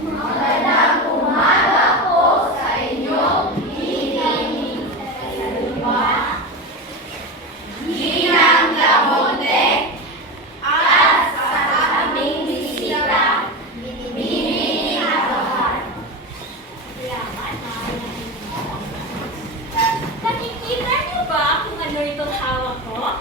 Magandang umaga po sa inyong ininigdaliwa, Ginang Lamonte, at sa aming bisita, Bibi Abahan. Salamat, nakikita niyo ba kung ano itong hawak ko?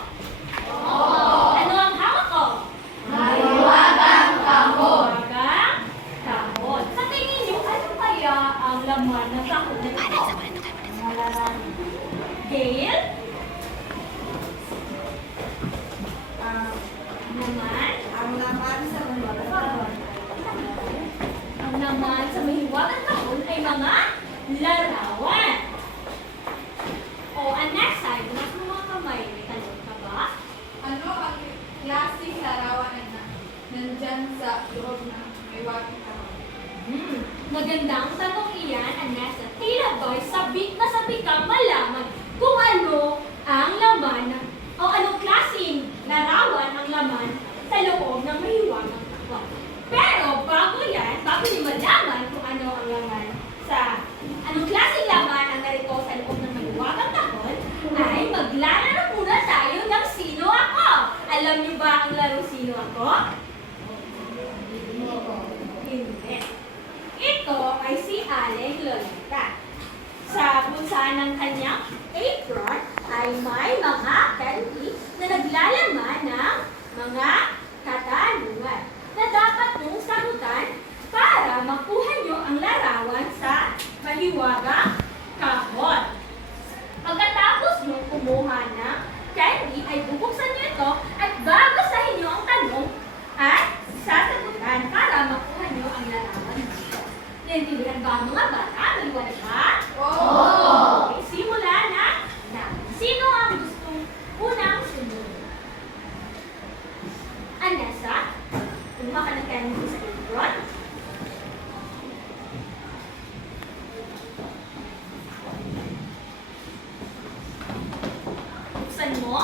Ano ang hawak ko? Mahiwagang kahon. Mahiwagang kahon. Sa tingin niyo, ano kaya ang laman ng kahon na ito? Gail? Naman? Ang laman sa mahiwagang kahon. Ang laman sa mahiwagang kahon ay mga larawan. O, Anessa, bukas mo mga kamay. May tanong ka ba? Ano ang klaseng larawan na nandyan sa loob ng mahiwagang kahon? Magandang tanong iyan, Anessa. Tila ba'y sabik na sabik kang malaman kung ano ang laman o anong klaseng larawan ang laman sa loob ng mahiwagang kahon. Pero bago yan, bago niyo malaman kung ano ang laman sa anong klaseng laman ang narito sa loob ng mahiwagang kahon, ay maglalaro muna tayo ng Sino Ako. Alam niyo ba ang laro Sino Ako? Hindi. Ito ay si Aling Lolita. Sa bulsa ng kanyang apron ay may mga candy na naglalaman ng mga katanungan na dapat niyong sagutan para makuha niyo ang larawan sa mahiwagang kahon. Pagkatapos niyong kumuha ng candy ay bubuksan niyo ito at babasahin niyo ang tanong at sasagutan para makuha niyo ang larawan dito. Naintindihan ba ang mga bata? Maliwanag ba? Oo! Okay, simula na. Sino ang gustong unang sumunod? Anessa, kumuha ka ng candy sa apron. Buksan mo.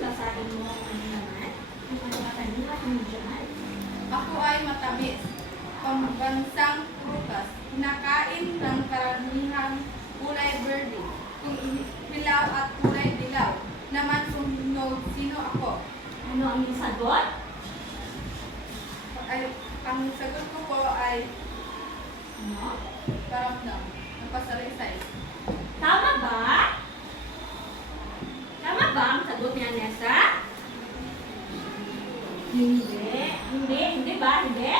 Basahin mo kung ano naman. Kung ano katanungan mo dyan. Ako ay matamis, pambansang prutas, kinakain ng karamihang kulay verde, kung hilaw at kulay dilaw, naman sumunod, sino ako? Ano ang iyong sagot? Ang sagot ko po ay Ano? paramdam, napasaraysay. Tama ba? Tama ba ang sagot ni Anessa? Hindi. Hindi ba? Hindi?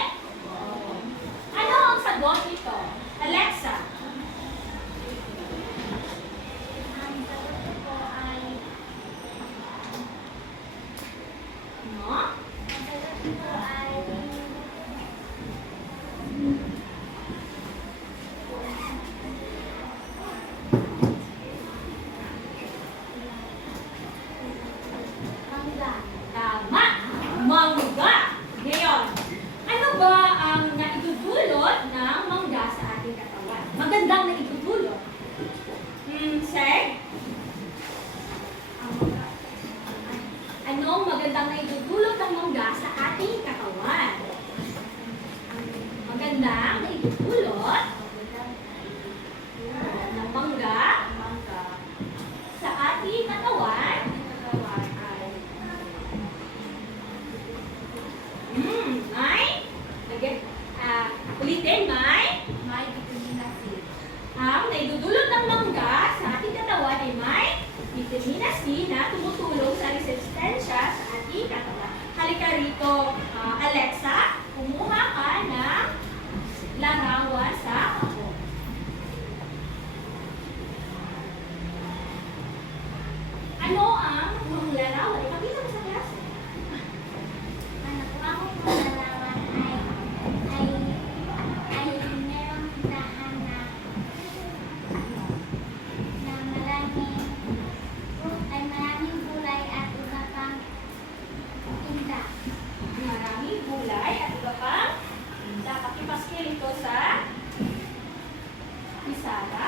Ano ang sagot nito? Alexa? Ang sagot ko ay... Ano? Ang sagot ko ay... Tama! Mangga! Ngayon, ano ba ang naidudulot ng mangga sa ating katawan? Magandang naidudulot. Seg? Anong magandang naidudulot ng mangga sa ating katawan? Magandang naidudulot ng mangga sa ating katawan ay ulitin, May vitamina C. ang naidudulot ng mangga sa ating katawan ay may vitamina C na tumutulong sa resistensya sa ating katawan. Halika rito, Alexa, kumuha ka ng larawan sa kahon. Ano ang larawan? Ipakita mo sa klase. Ako po larawan ay merong dahan na maraming gulay at iba pang tinda. Maraming gulay at iba pang dapat ipaskil ito sa pisara.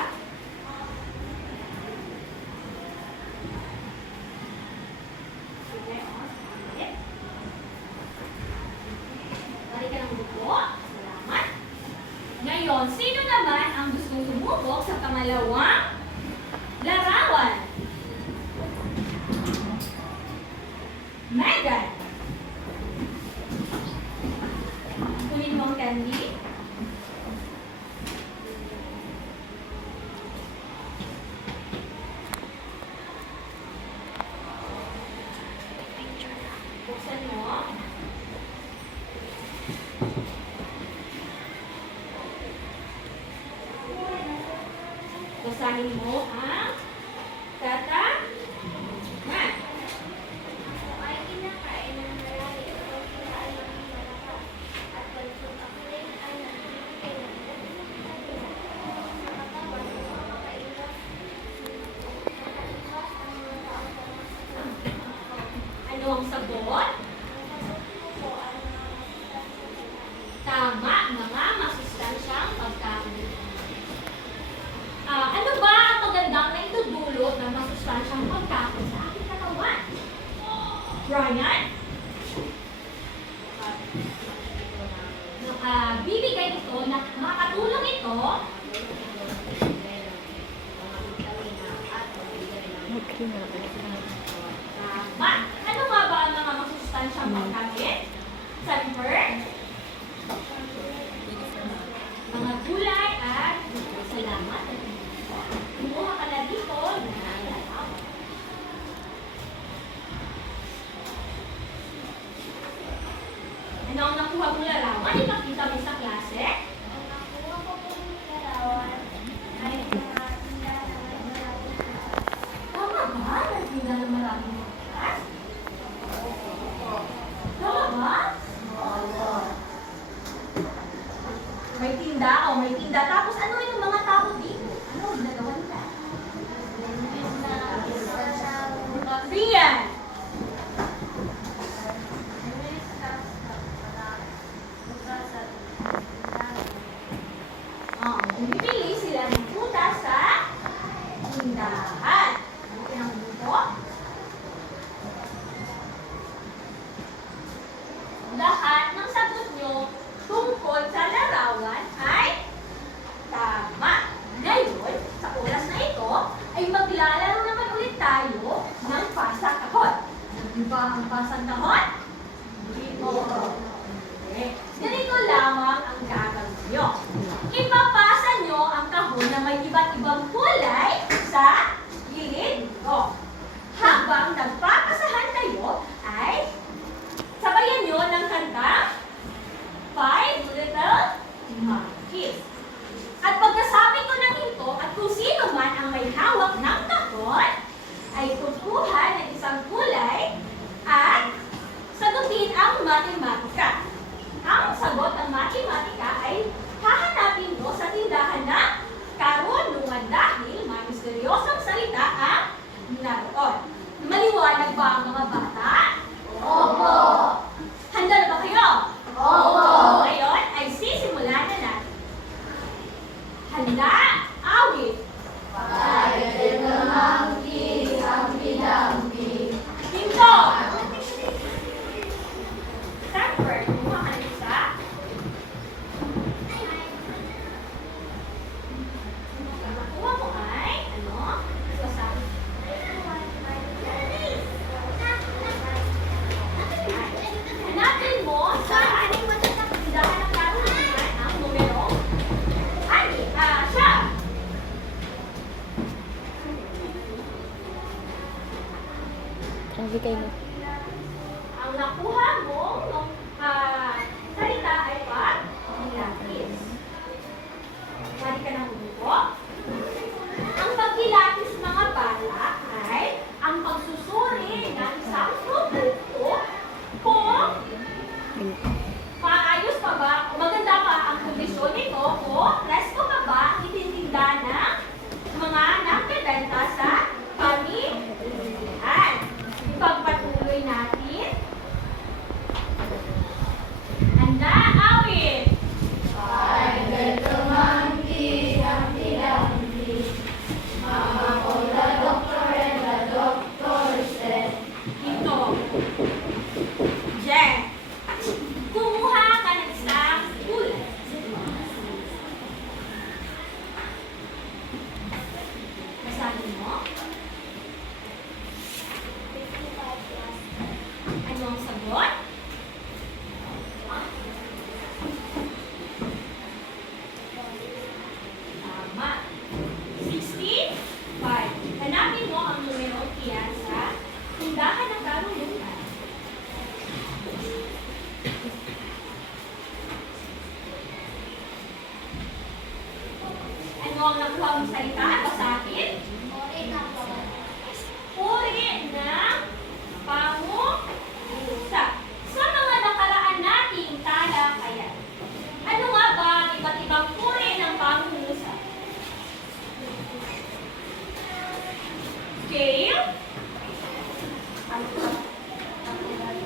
Pangalawang larawan. Megan. Kunin mo ang candy. Buksan mo. Basahin mo ang kata mat. Ay kinakain ng marami upang kinain ng malakas. At palusot ako rin ay nagbibigay ng dating sa katawan ng mga makaiwas. Nakaiwas ang mga tao sa masasakit. Ano ang sagot? Ang sagot ko ay mga masustansya. Tama, mga masustansyang pagkain. Ano ba ang magandang na itudulot ng masustansyang pagkain sa ating katawan? Brian? Bibigay ito na makatulong ito tama. Ano nga ba ang mga masustansyang pagkain? Sulfur, mga gulay at salamat. Kumuha ka na dito na lalaw. Ano ang nakuha mong larawan? Ipakita mo sa klase. Ang nakuha ko pong larawan ay mga tindahan ng maraming Tama ba? Nagtinda ng maraming bukas? Tama ba? May tinda o may tinda. Tapos ano yung mga tao dito? Ano ang ginagawa nila? Rian! Bumibili sila ng prutas sa tindahan. Ano ang dito? Lahat ng sagot nyo tungkol sa larawan ay tama. Ngayon, sa oras na ito, ay maglalaro naman ulit tayo ng pasang tahon. Ano ba ang pasang tahon? Okay. Ganito lamang ang gagawin nyo. Ipapasa nyo ang kahon na may iba't ibang kulay sa gilid nyo. Habang nagpapasahan kayo, ay sabayan nyo ng kanta Five Little Monkeys. At pagkasabi ko ng ito at kung sino man ang may hawak ng kahon, ay kukuha ng isang kulay at sagutin ang matematika. Ang sagot ng matematika ay hahanapin mo sa tindahan ng karunungan dahil may misteryosong salita ang naroon. Maliwanag ba ang mga bata? Opo! Handa na ba kayo? Opo! Ngayon ay sisimulan na natin. Handa, awit. Five little monkeys, humpy-dumpy. Pinto. Stanford, kumuha ka ng isa. Ang nakuha mo ay, ano? Sasabi. Hanapin mo sa tindahan ng karunungan ang numero. Siya. Sabi kayo. Ang nakuha mo nung salita ay pag-hilakis. Mali ka ng umupo. Ang pag-hilakis mga bala ay ang pagsusuri ng isang produkto kung maayos pa ba, o maganda pa ang kondisyon nito, o presko pa ba ang ititinda ng mga nakibenta sa pamilihan. Ipagpatuloy natin Gail?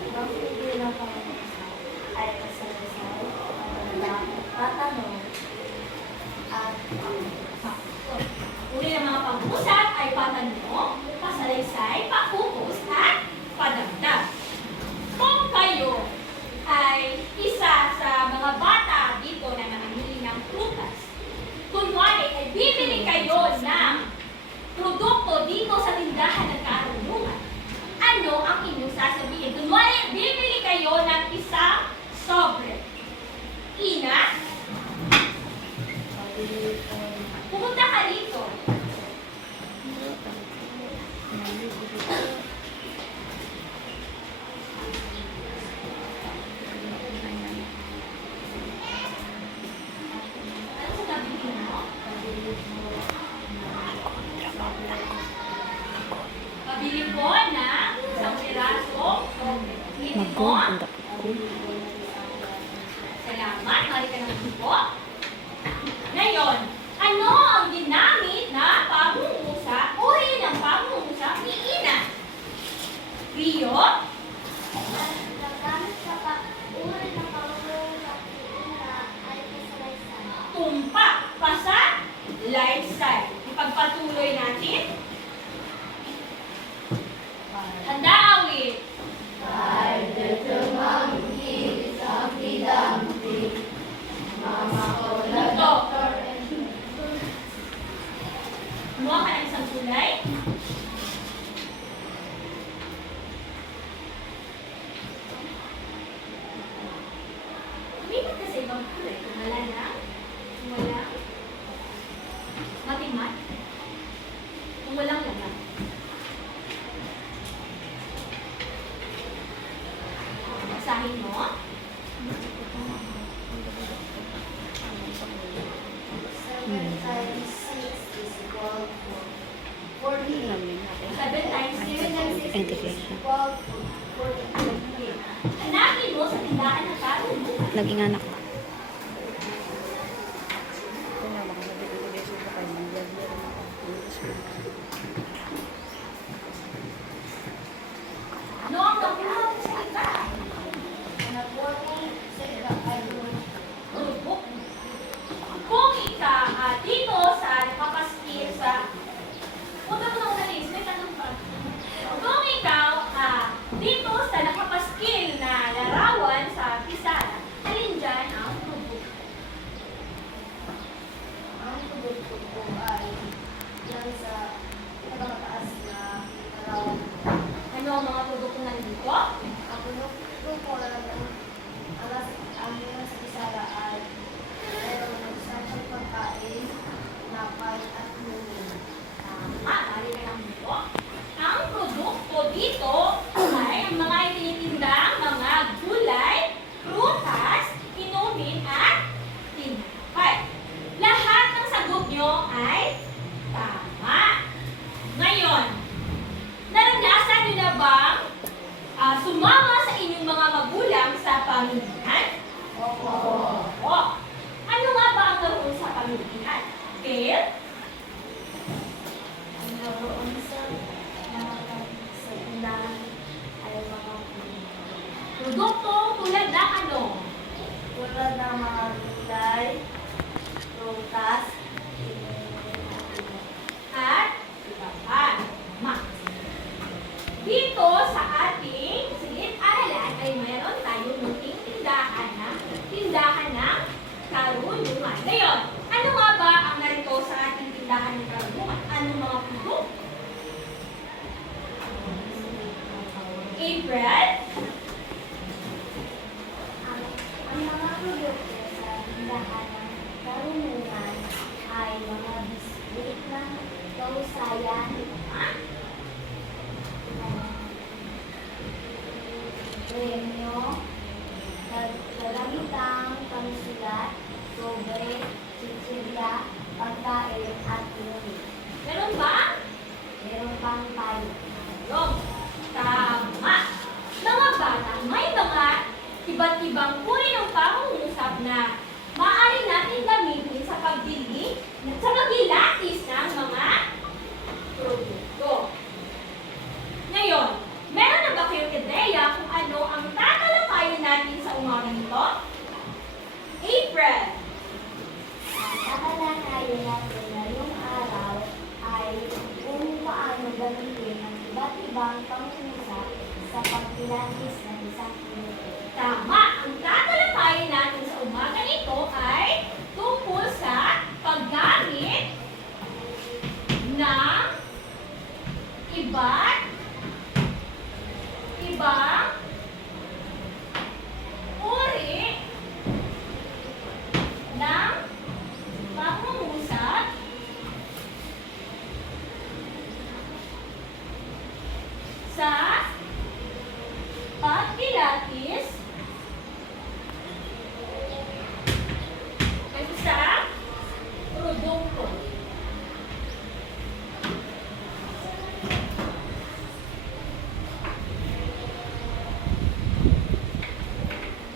Ibang figure ng pangungusap ay kasalaysay, tatanong, at Uri ng mga pag-usap ay patanong, pasalaysay, paupos, at padagdag. Kung kayo ay isa sa mga bata dito na namimili ng prutas, kunwari ay bibili kayo ng produkto dito sa tindahan ng karunungan, ano ang inyong sasabihin? Kunwari, bibili kayo ng isang sobre. Ina, pumunta ka rito. Ano sasabihin mo? Pabili po ng isang piraso sobre. Hindi mo? Salamat, mali ka naman po. Ngayon, ano ang ginamit na pangungusap, uri ng pangungusap ni Ina? Rio, nagamit sa uri ng pangungusap na ay kasalaysay. tumpak, pasa, lifestyle. Ipagpatuloy natin. Handa awit. Ito. Kumuha ka ng isang kulay. Lumipat ka sa ibang kulay. Kung wala na, kung wala, matimat, kung walang laman. Basahin mo. 7 times 6 is equal to 48. 7 times 7 times 6 is equal to 48. Hanapin mo sa tindahan ng karunungan. Naging anak ko. Ano ang nakuha mo sa iba? Turubok. Kung dito sa nakapaskil sa... Punta mo na unalis, may tanong pa. Kung ikaw dito sa nakapaskil na larawan sa pisara, alin dyan ang turubok? Ang produkto ko ay yan sa pinakamataas na larawan. Ano ang mga produkto nandito? Ang produkto ko ang meron sa isara ay mayroon ng substantial pagkain, napay at lumin. Mali ka lang dito. Ang produkto dito ay ang mga itinitindang mga gulay, prutas, inumin at tinapay. Lahat ng sagot nyo ay tama. Ngayon, naranasan nyo na bang sumama sa inyong mga magulang sa pamilihan? Oo. Ano nga ba ang naroon sa pamilihan? Gail? Ang naroon sa tindahan ay mga Produkto tulad na ano? tulad ng mga gulay, prutas, At iba pa. Dito sa ating silid-aralan ay mayroon tayong munting tindahan ng karunungan. Ngayon, ano nga ba ang narito sa ating tindahan ng karunungan? Anong mga produkto? April? ang mga produkto sa tindahan ng karunungan ay mga biskuit ng kausayan, premyo, galamitang pangsulat, sobre, chichirya, pagkain at inumin. Meron ba? Meron pang tayo. Yung tama. Mga bata, may mga iba't ibang uri ng pangungusap na maaari natin gamitin sa pagbili at sa pagbilatis ng mga produkto. kakaiba ang pangungusap sa pagpilatis ng isang minuto. Tama! Ang tatalakayin natin sa umaga ito ay tungkol sa paggamit ng ibang uri ng pangungusap sa pagpilatis ng isang produkto.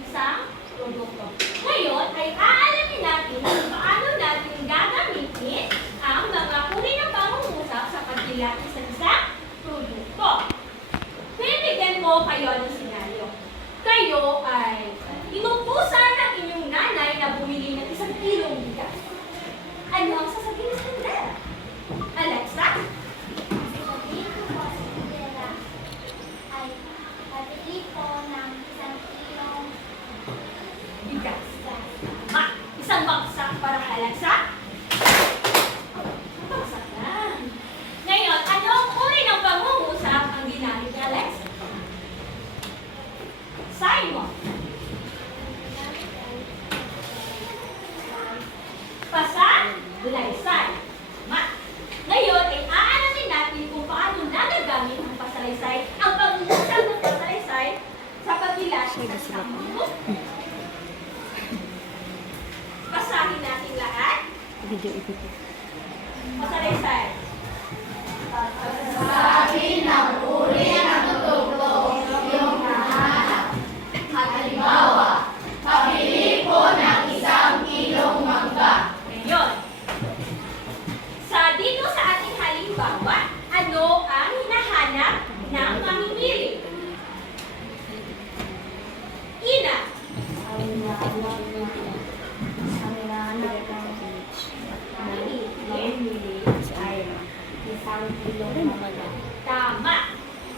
Isang produkto. Ngayon ay aalamin natin kung paano natin gagamitin ang mga uri ng pangungusap sa pagpilatis ng isang produkto. Bibigyan ko kayo ng senaryo. Kayo ay inutusan ng inyong nanay na bumili ng 1 kilong bigas. Ano ang sasabihin sa tindera? Alexa? Sabihin ko po sa tindera ay pabili po ng 1 kilong Bigas. gas. Tama. Isang bagsak para kay Alexa? Bagsak na. Ngayon, anong uri ng pangungusap ang ginamit ni Alexa? Simon. Pasalaysay. Tama. Ngayon, ay aalamin natin kung paano nagagamit ang pasalaysay, ang pangungusap ng pasalaysay sa pagbilas ng isang produkto. Basahin natin lahat. Pasalaysay. Sabi ng uri ng produkto yung nahanap. Halimbawa, pabili po ng 1 kilong mangga. Ngayon, dito sa ating halimbawa, ano ang hinahanap ng mamimili? Ina. Tama.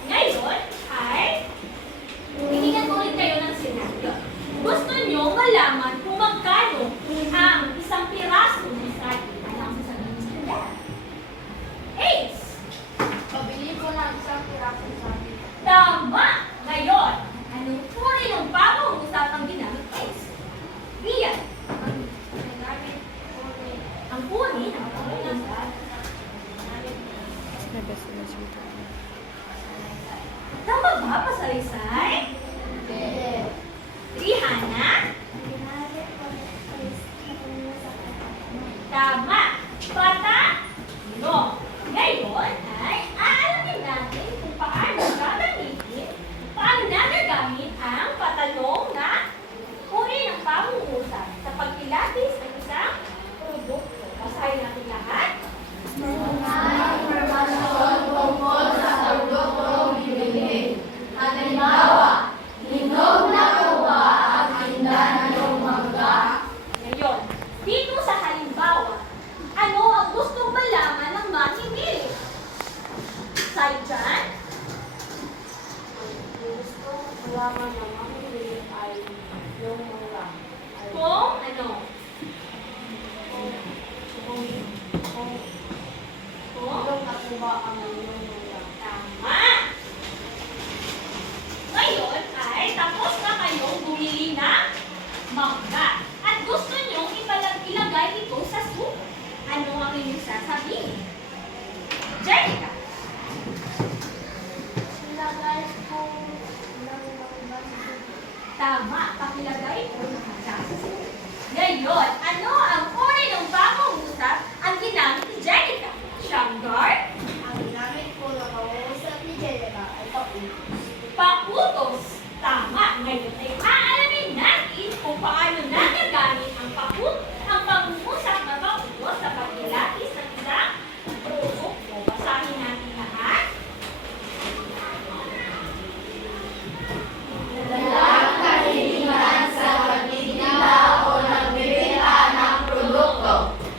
Ngayon ay bibigyan ko ulit kayo ng senaryo. Gusto nyo malaman kung magkano ang 1 piraso ng saging? Ano ang sasabihin sa kanila? Ace. Pabili po ng 1 pirasong saging. Tama. Ngayon, anong uri ng pangungusap ang ginamit, Ace? Rian. Ang uri ng pangungusap. Tama ba, Pasalaysay? Rihanna? Tama. Pata? No. Ngayon ay aalamin natin kung paano nagagamit ang patanong na uri ng pangungusap sa pagpilatis ng isang produkto. Basahin natin lahat. Informasyon tungkol sa produktong bibili. Halimbawa, hinog na po ba ang tinda ng mangga? Ngayon, dito sa halimbawa, ano ang gustong malaman ng mamimili? Side dyan? Gusto malaman ng mamimili ay yung mangga. Kung ano? Kung na po ba ang yung mangga? tama. Ngayon ay tapos na kayong bumili ng mangga at gusto nyong ilagay ito sa soup. Ano ang inyong sasabihin? Jessica. Ilagay po ng mangga sa Tama, pakilagay po ng mangga sa soup. Ngayon, ano ang uri ng pangungusap ang ginamit ni Jenica? Shamgar? ang ginamit po na kausap ni Jelena ay Pautos. Tama. Ngayon ay aalamin natin kung paano nagagamit ang pangungusap na pautos sa pagpilatis ng isang produkto. Basahin natin lahat. Walang kahilingan sa pagtitinda o nagbibenta ng produkto.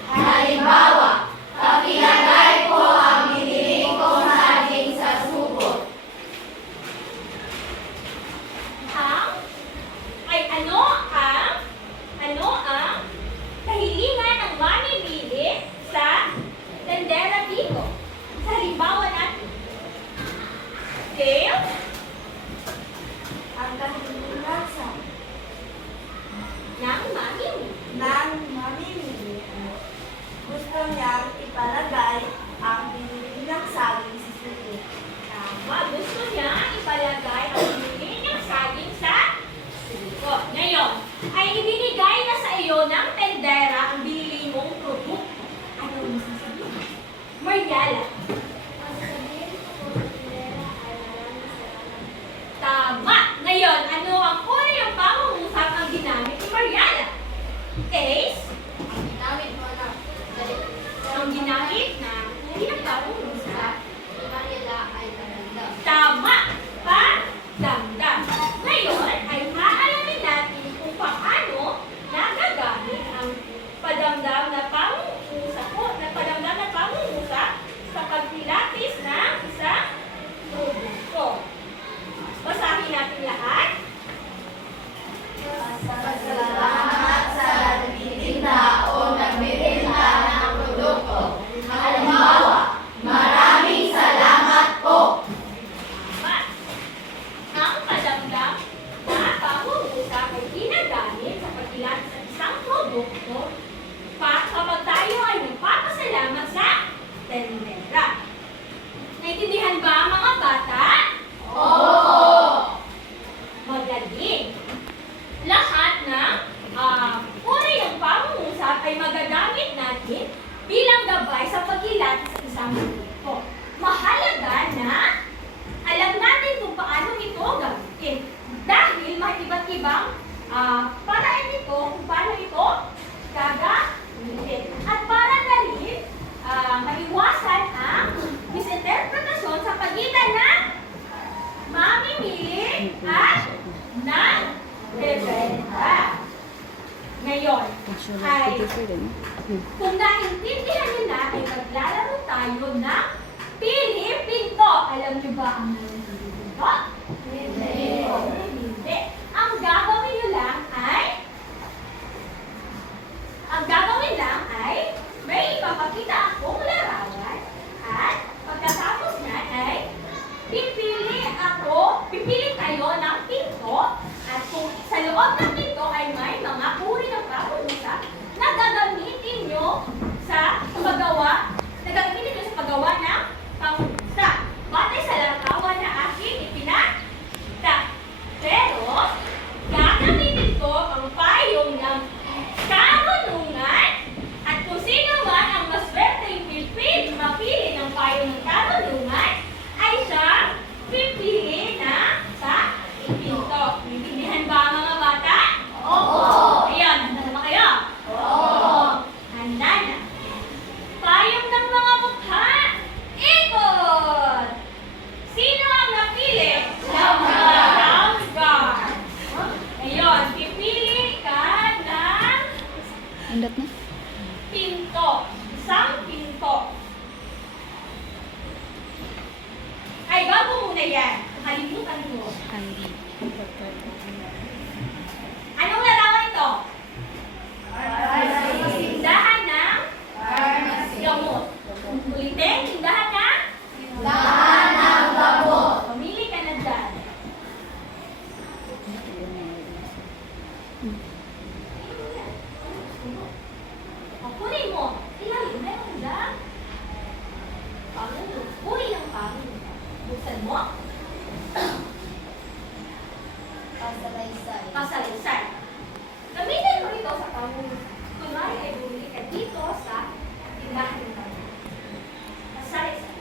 Halimbawa, pakilagay po ang binili kong saging sa supot. ang ito. Mahalaga na alam natin kung paano ito gamitin. Dahil may iba't ibang paraan nito kung paano ito gagamitin. At para na rin maiwasan ang misinterpretasyon sa pagitan ng mamimili at ng bebenta. Ngayon, ay kung naintindihan niyo na, ay maglalaro tayo ng pili pinto. Alam niyo ba ang pili pinto? Hindi. Hindi. Ang gagawin lang ay may ipapakita akong larawan at pagkatapos niya ay pipili kayo ng pinto at kung sa loob ng pinto ay may mga uri ng pag-uusap na gagamitin nyo sa paggawa ng pangungusap. Batay sa larawan na aking ipinakita. Pero, gagamitin ko ang payong ng karunungan at kung sino man ang maswerteng mapili ng payong ng karunungan ay siya pipili na sa pinto. Naintindihan ba ang mga bata? Oo! Ayan, handa naman kayo? Oo! Handa na. Payong ng mga mukha. Ikot! Sino ang napili? Round guard. Ngayon, pipili ka ng pinto. Isang pinto. Ay, bago muna yan. Kalimutan mo. Anong larawan ito? Tindahan ng gamot. Ulitin, tindahan ng gamot. Pumili ka na dyan. O, kunin mo. Ilalim, meron lang. Pangulo. Kunin ang pangulo. Buksan mo. Pasalaysay. Gamitin mo ito sa pangulo. Kunwari ay bumili ka dito sa tindahan ng gamot. Pasalaysay.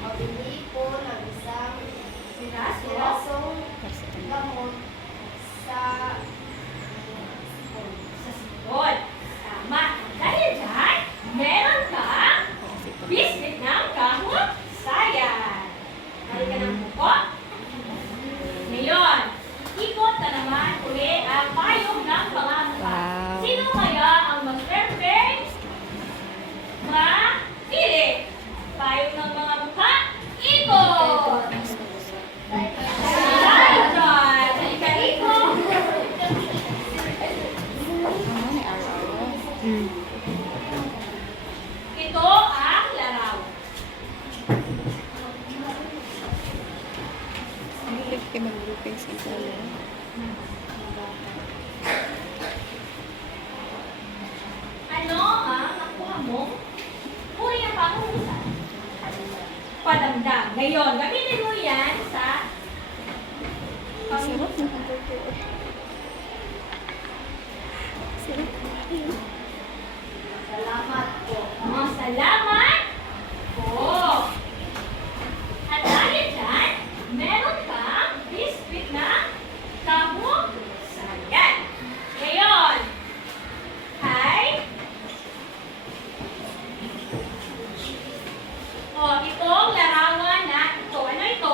Pabili po ng isang pirasong gamot sa Sa sikod. Tama. Dahil dyan, meron kang biscuit ng kahut-sayan. Dahil ka ng buko. Ngayon, ikot na naman uli ang payong ng mga mukha. Wow. Sino kaya ang mas perfect mapili? Payong ng mga mukha. Ikot! Dahil dyan, ikot. Ito ang larawan. Mag-grouping sa ito. Ano ang nakuha mo? Uri ng pangungusap. Padamdam. Ngayon, gamitin mo yan sa Sarap ng hamburger. Sarap. salamat po. mga salamat po. At dahil dyan, meron kang biscuit na kahut-sayan. Ngayon, ay itong larawan na ito. Ano ito?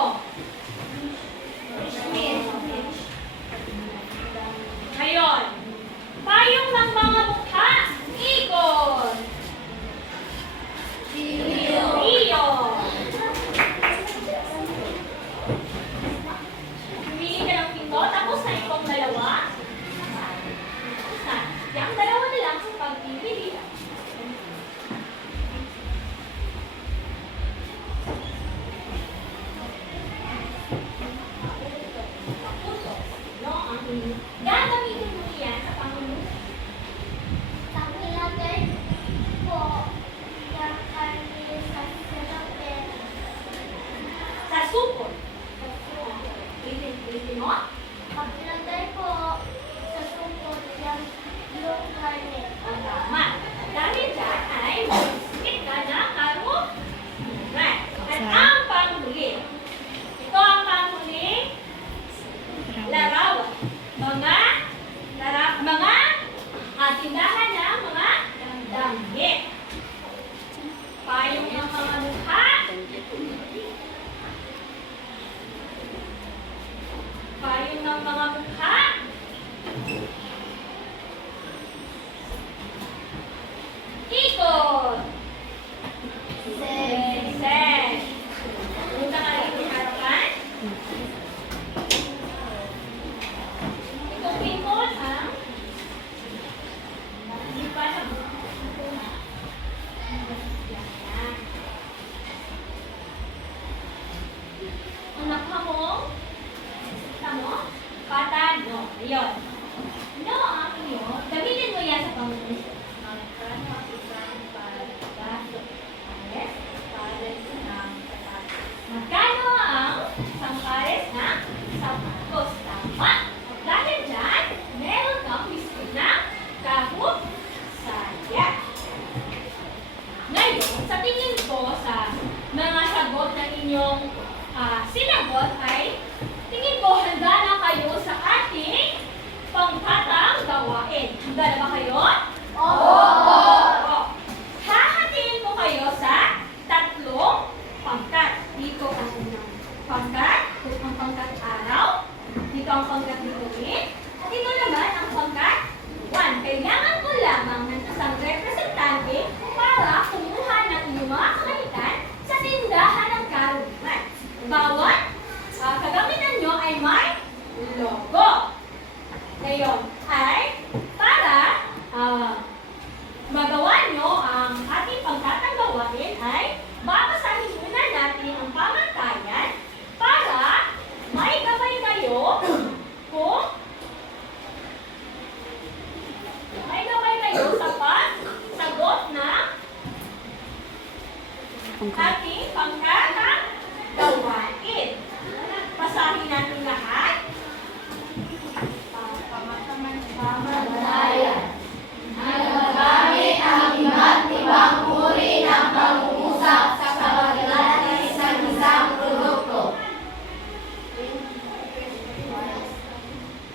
inyong sinagot ay tingin ko handa na kayo sa ating pangkatang gawain. Handa na ba kayo? Oo! Hahatiin ko kayo sa tatlong pangkat. Dito ang unang pangkat, ito ang pangkat araw, dito ang pangkat bituin, at ito naman ang pangkat 1. Kailangan ko lamang ng isang representante para kumuha ng inyong mga kamalitan sa tindahan ng karunungan. Bawat kagamitan nyo ay may logo. Ngayon ay para magawa nyo ang ating pangkatang gawain ay babasahin muna natin ang pamantayan para may gabay kayo kung sa pagsagot na ating pangkatang gawain. Basahin natin lahat. Pamantayan. Nagagamit ang iba't ibang uri ng pangungusap sa paglalagay sa isang produkto.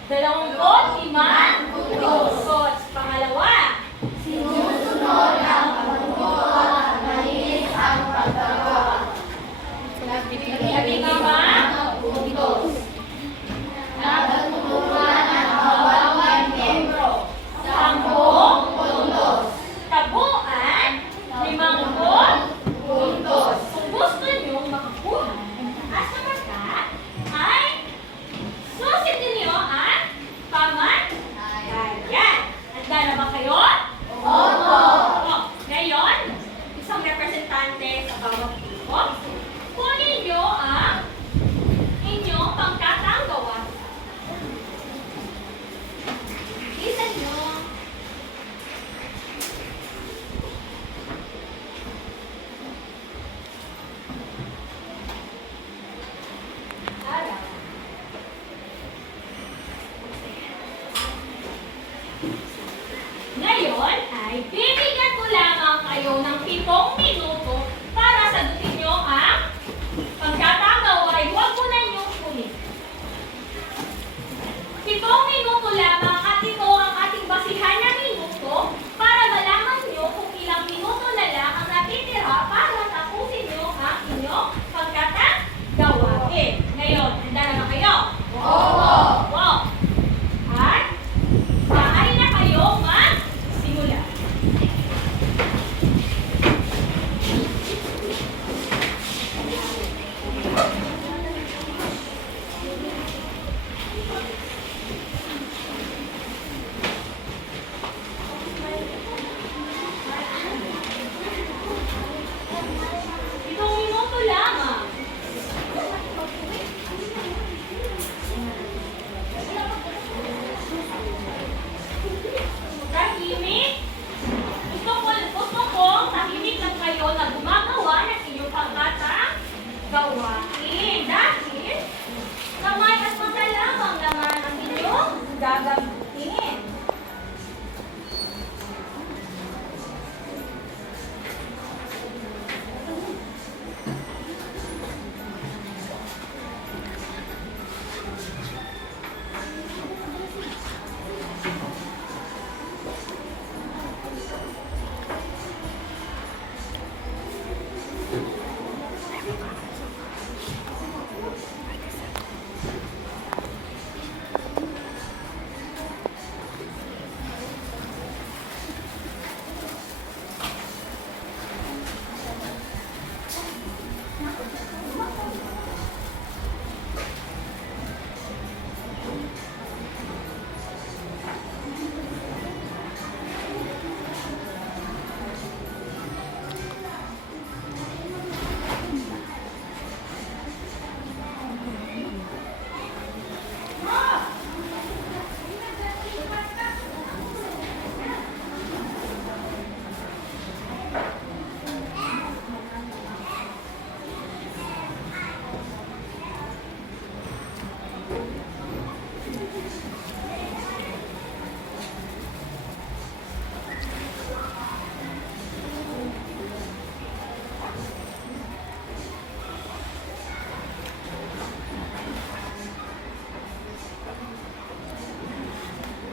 25 utos. Pangalawa, sinusunod ang pagtutuwa at malinis ang pagkagawa. 15 utos. Nagtutulungan ang bawat miyembro. 10 puntos. Tabuan, 50 puntos. Kung gusto nyo makakuha ng taas na marka, ay susitin nyo ang pamantayan. Handa na ba kayo? Opo! Ngayon, isang representante sa bawat grupo, kunin nyo ang inyong pangkatang gawain. Isa nyo. Araw. Ngayon ay bibigyan ko lamang kayo ng 7 minuto para sagutin nyo ang pagkatang gawain. Huwag mo na inyong kunin. 7 minuto lamang at ito ang ating basihan na minuto para malaman nyo kung ilang minuto na lang ang natitira para tapusin nyo ang inyong pagkatang gawain. Ngayon, handa na ba kayo? Oo! Wow! At maaari na kayo magsimula.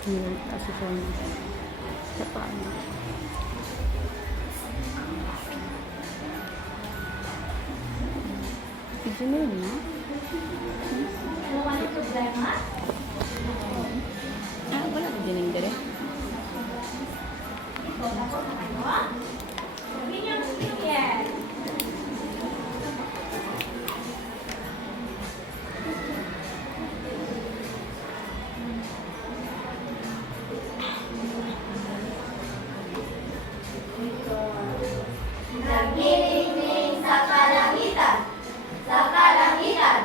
Yun, kasi sa paano. Video mo yun, no? Ano man yung problema? Ah, wala ko din yung dire. Ito, tapos na kayo. Sabi niyo, yes. Naglilingling sa kalangitan, sa kalangitan.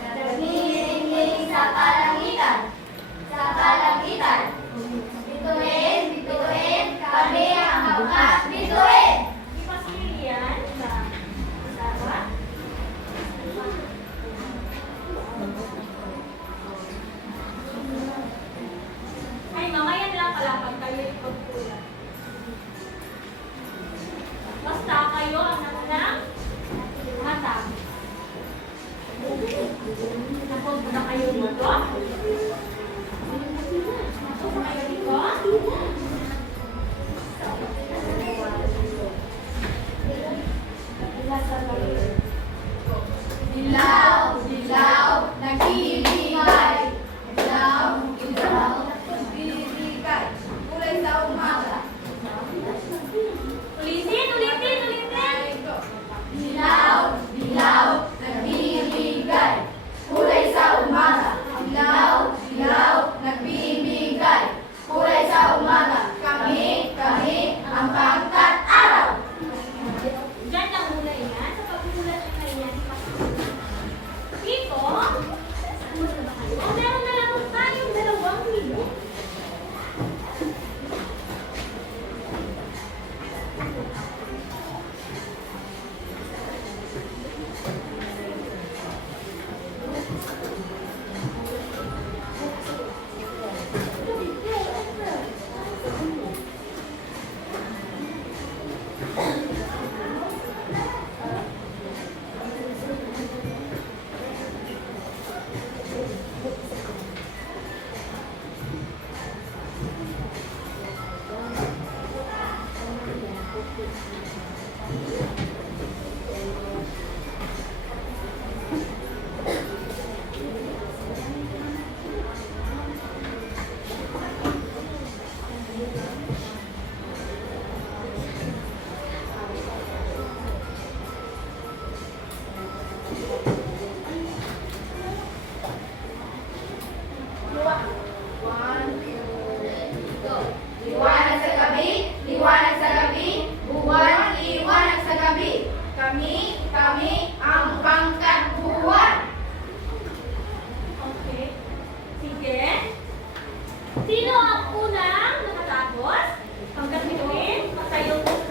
Naglilingling sa kalangitan, sa kalangitan. Bituin, bituin, kami ang angkas bituin. Ipasilian sa Sarah. Ay, mamaya na lang pala pag kayo ipagpulat. Basta kayo ang nangunang hatang. Napunta kayo dito? Napunta kayo dito? Dilaw, dilaw, nagbibigay. Dilaw, dilaw, nagbibigay. Kulay sa umaga. Ulitin, ulitin, ulitin! Dilaw, dilaw, nagbibigay. Kulay sa umaga. Dilaw, dilaw, nagbibigay. Kulay sa umaga. Kami, ang pangkat araw. Diyan lang muna yan. Sa pagpulat na kayo yan, ipasilian. Dito, meron na lang tayong 2 minute. Liwanag sa gabi, liwanag sa gabi, buwan, liwanag sa gabi. Kami, ang pangkat buwan. Okay. Sige. Sino ang unang nakatapos? Hanggang bituin?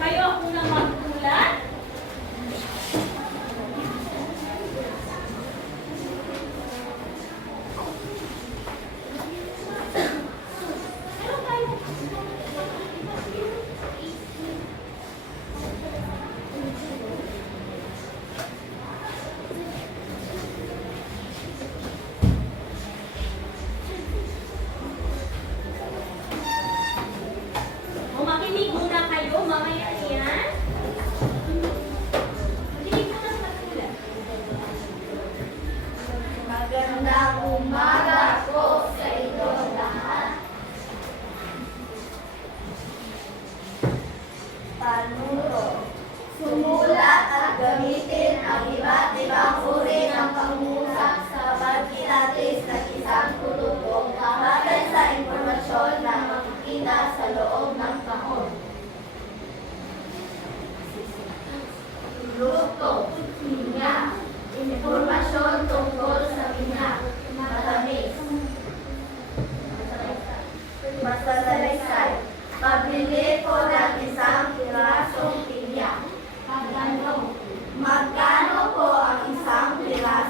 Kayo ang unang magpulat? Meron tayo. O makinig muna kayo, mamaya yan. Makinig muna sa pagkulat. Magandang umaga po sa inyo lahat. Panuro. Sumulat at gamitin ang iba't ibang uri ng pangungusap sa pagkilatis ng isang tulutong batay sa impormasyon na makikita sa loob ng kahon. Luto, hinya, impormasyon tungkol sa minyak, matamis, masalaysay, pagbili po ng isang pirasong pinya. Magkano po ang isang pirasong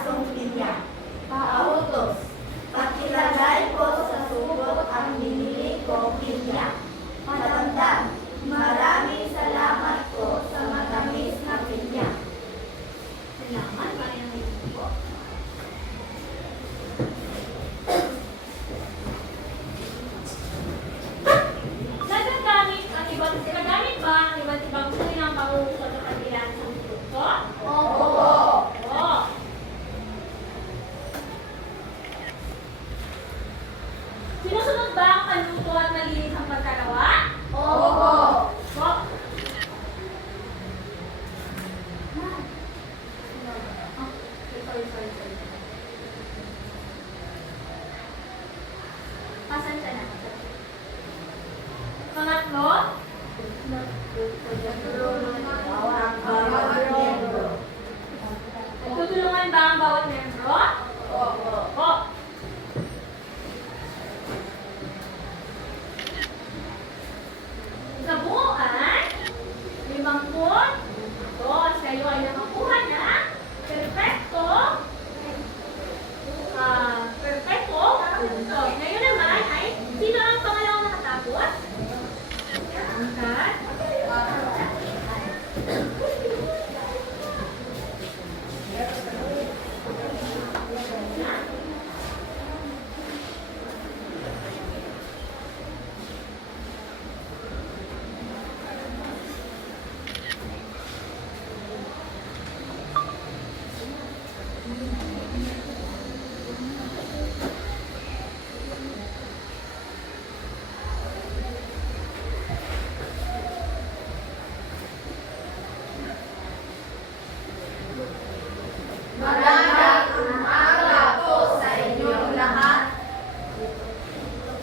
Nagtutulungan ba ang bawat membro? Opo. Kabuuan, 50. Tapos kayo ay nakakuha na perfecto. Perfecto. So, ngayon naman ay sino ang pangalawang nakatapos? Angkat. Magandang umaga po sa inyong lahat.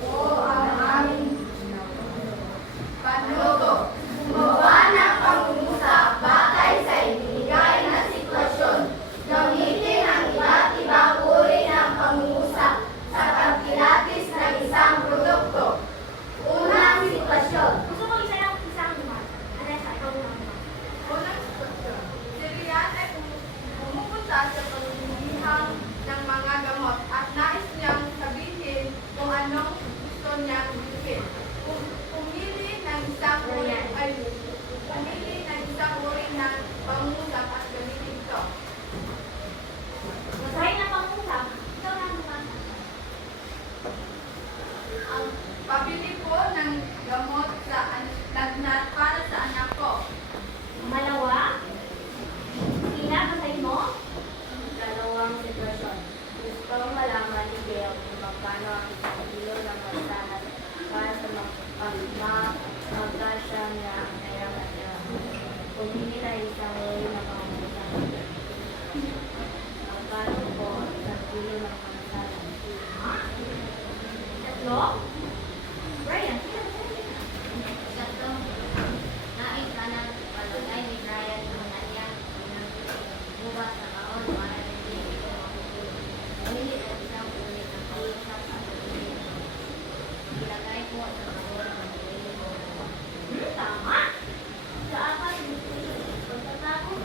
Po ang aming panluto. Gumawa ng pangungusap batay sa ibinigay na sitwasyon. Gamitin ang iba't ibang uri ng pangungusap sa pagkilatis ng isang produkto. Unang sitwasyon. Gusto ko isang naman. Anessa, ikaw naman. Unang sitwasyon. Si Rian ay pumupunta sa pamimihang ng mga gamot at nais niyang sabihin kung anong gusto niyang bilhin. Pumili ng isang uri ng pangungusap at gamitin ito. Masahin na pangusap. Ikaw naman. Ang pabili po ng gamot sa lagnat para sa anak ko. Malawa. Ina, basahin mo. Dalawang sitwasyon. Gusto malaman ni Deo kung magkano ang isang kilo ng masahan para sa magkasya niya ang kailangan niya. Pumili tayo isang uri ng pangungusap. Magkano po ang isang kilo ng masahan? Tatlo. Brian. Ikatlong, nais ka ng palagay ni Brian ng kanyang bukas sa kaon para hindi ito makukuli. Pumili ng isang uri ng pangusap at pumili. Ilagay po sa kaon ng pumili mo. Tama. Sa apat, pagkatapos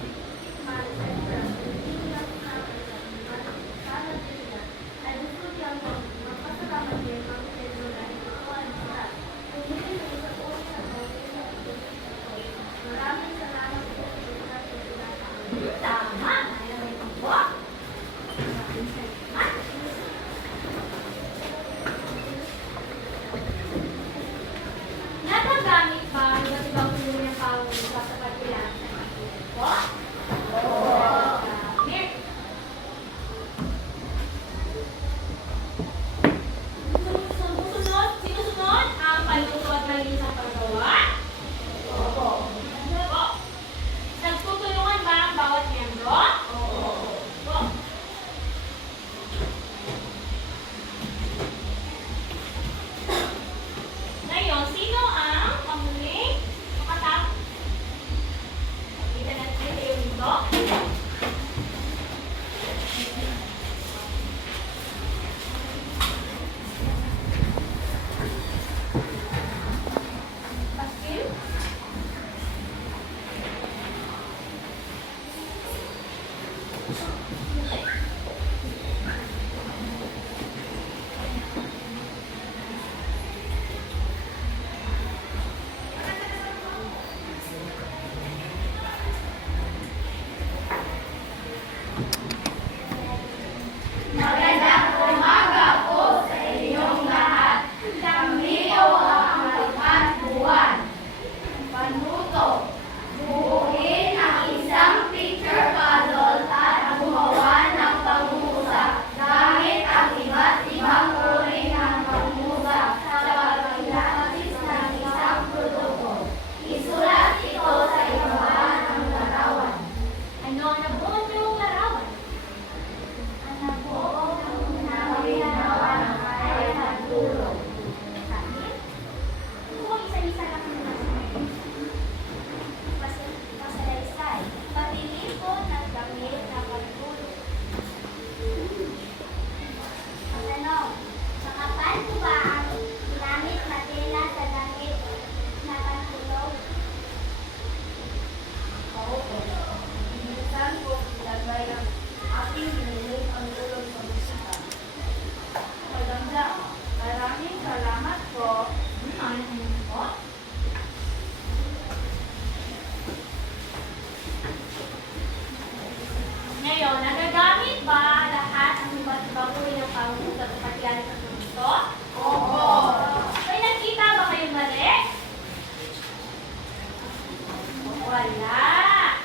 Wala.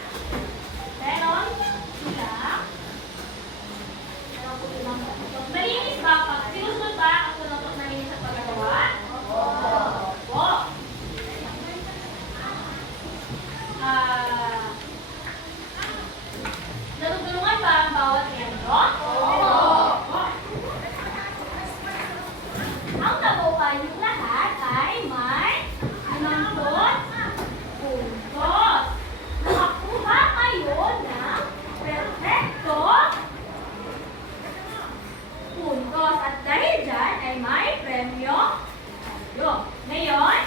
Meron sila. Meron po ibang pagkakas. Malinis ba? Sinusunod ba ang punutok malinis sa pagkagawa? Opo. Natutulungan ba ang bawat miyembro? Opo. Ang kabuuan ng lahat ay may 50 puntos. Nakakuha kayo ng perfecto puntos. At dahil dyan ay may premyo kayo. Ngayon,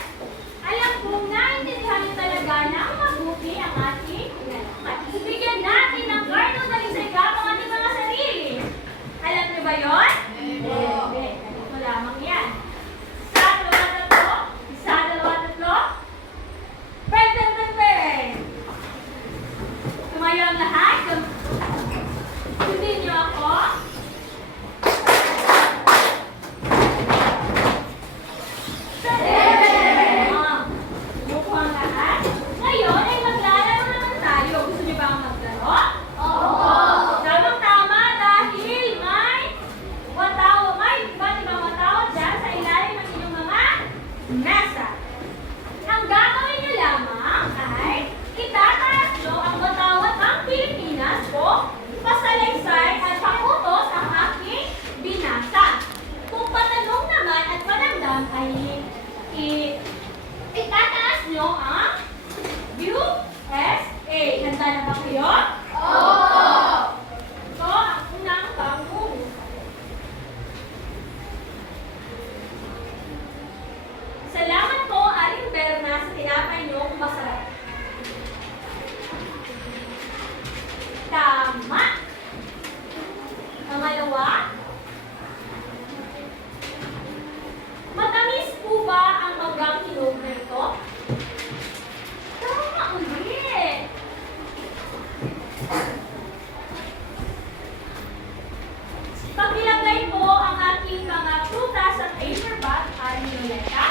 alam kong naintindihan niyo talaga ng mabuti ang ating pinalakat. Ibigyan natin ng gardo na lisagap ang ating mga sarili. Alam niyo ba yun? Hindi. Ganito lamang yan. Isa, dalawa, tatlo. Isa, dalawa, tatlo. Bang, bang, bang, bang. Tumayo ang lahat. Sundin niyo ako. Buko ang lahat. Ngayon ay maglalaro naman tayo. Gusto niyo ba ang maglaro? Tamang-tama dahil may iba't ibang matao dyan sa ilalim ng inyong mga mesa. Ang gagawin niyo lamang ay itataas niyo ang watawat ng Pilipinas o pasalaysay at pakutos ang aking binasa. Kung patanong naman at panamdam ay itataas niyo ang USA. Handa na ba kayo? Ito ang unang pangungusap. Salamat po, Aling Berna, sa tinapay niyo kung masarap. Tama. Pangalawa, matamis po ba ang manggang hinog na ito? Tama ulit. Pagilagay po ang ating mga prutas sa paper bag, Aling Loleta.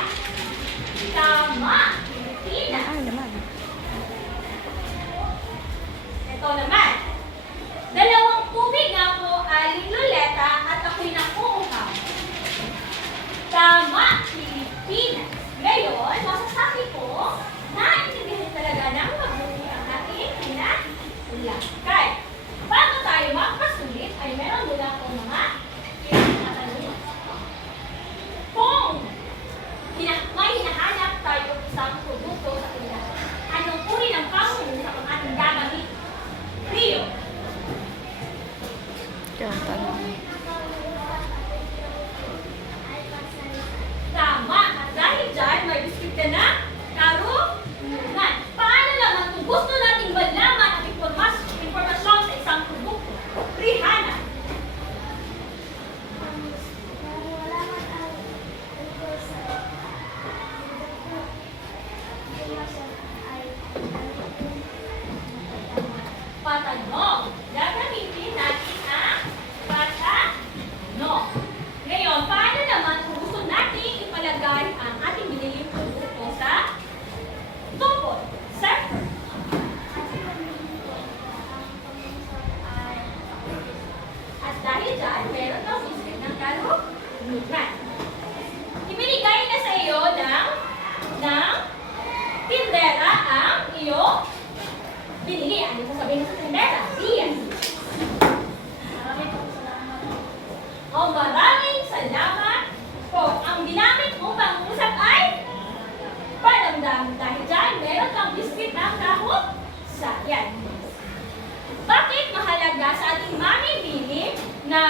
Tama. Pilipinas. Laman. Ito naman. Dalawang tubig nga po, Aling Loleta, at ako'y nakuuhaw. Tama, Pilipinas. Ngayon, masasabi ko na intindihan talaga ng mabuti ang ating hinahulakay. Bago tayo magpasulit, ay meron muna akong mga katanungan. Kung may hinahanap tayo isang produkto sa kanila, anong uri ng pangungusap ang ating gagawin? Rio. Kaya tanong. Tama. At dahil dyan, may biscuit ka na karunungan. Paano naman kung gusto nating malaman ang impormasyon sa isang produkto? Rihanna. Patanong. Gagamitin natin ang patanong. Ngayon, paano naman kung gusto natin ipalagay ang ating biniling produkto sa tupod? Sector. At dahil dyan, meron kang biscuit ng karunungan. Ibinigay na sa iyo ng tindera ang iyong binili. Ano mo sabihin sa tindera? Yes. Maraming salamat po. Ang ginamit mo pang-usap ay panamdam. Dahil dyan, meron kang biscuit ng kahon sa yan. Bakit mahalaga sa ating mamimili na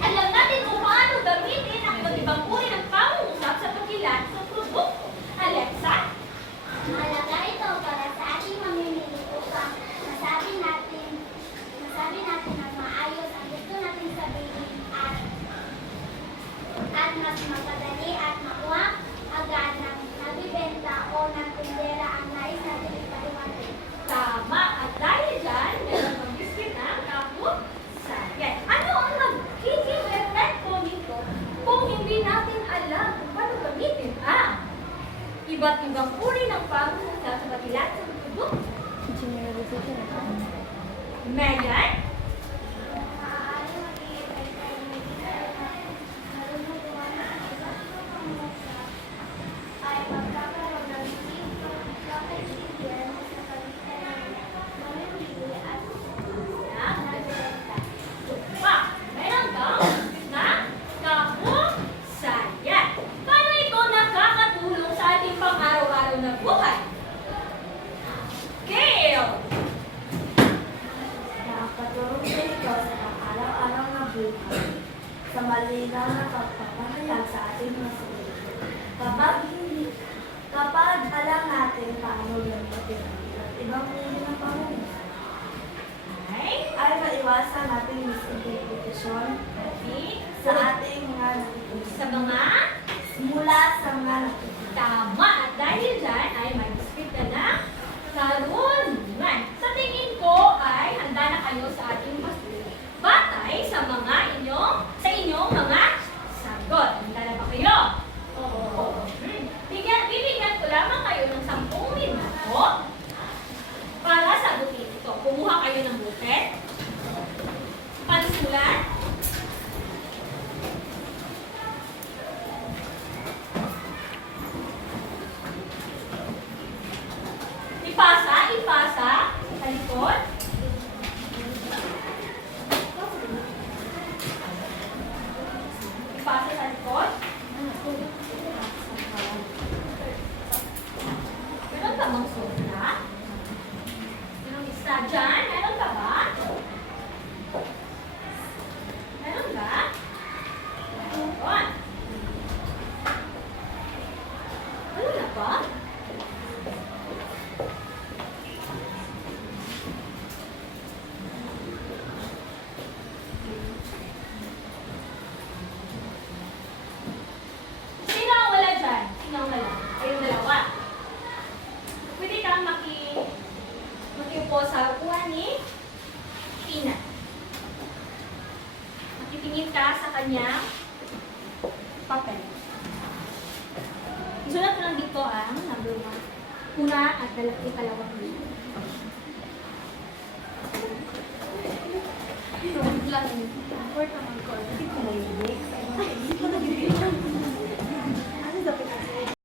alam natin kung paano gamitin ang iba't ibang uri ng pangungusap sa pagkilat sa produkto? Alexa? Mahalaga ito para sa ating mamimili upang masabi natin na maayos ang gusto natin sabihin at mas mapadali at makuha agad ng nagbibenta o ng tindera ang nais natin ipaliwanag. Tama. At dahil dyan, meron kang biscuit ng kahon sa yan. Ano ang magiging epekto nito kung hindi natin alam kung paano gamitin ang iba't ibang uri ng pangungusap sa pagkilat sa Megan? Maaari mag-iibig ay marunong gumamit ng iba't ibang pangungusap ay magkakaroon ng pagkakaintindihan sa pagitan ng mamimili at Nagbebenta. Pa, meron kang nakahusayan. Paano ito nakakatulong sa ating pang-araw-araw na buhay? Gail! Nakakatulong din ito sa pang-araw-araw na buhay sa malinaw na pagpapahayag sa ating mga sarili. Kapag alam natin paano gamitin ang iba't ibang uri ng pangungusap, ay maiwasan natin misinterpretasyon sa ating mga nakikinig. Sa mga Mula sa mga nakikinig. tama. At dahil dyan ay may script na karunungan. Sa tingin ko ay handa na kayo sa ating batay sa inyong mga sagot. Handa na ba kayo? Oo. Bibigyan ko lamang kayo ng 10 minuto para sagutin ito. Kumuha kayo ng butet, pansulat, ipasa sa likod. Ipasa sa likod. Meron ka bang sulat? Merong isa dyan? Meron ka ba? Meron ba? Meron. Ano na ba? Sino ang wala dyan? Sino ang wala? Kayong dalawa. Pwede kang makiupo sa upuan ni Tina. Makitingin ka sa kanyang papel. Isulat ko lang dito ang number 1. Una at ikalawang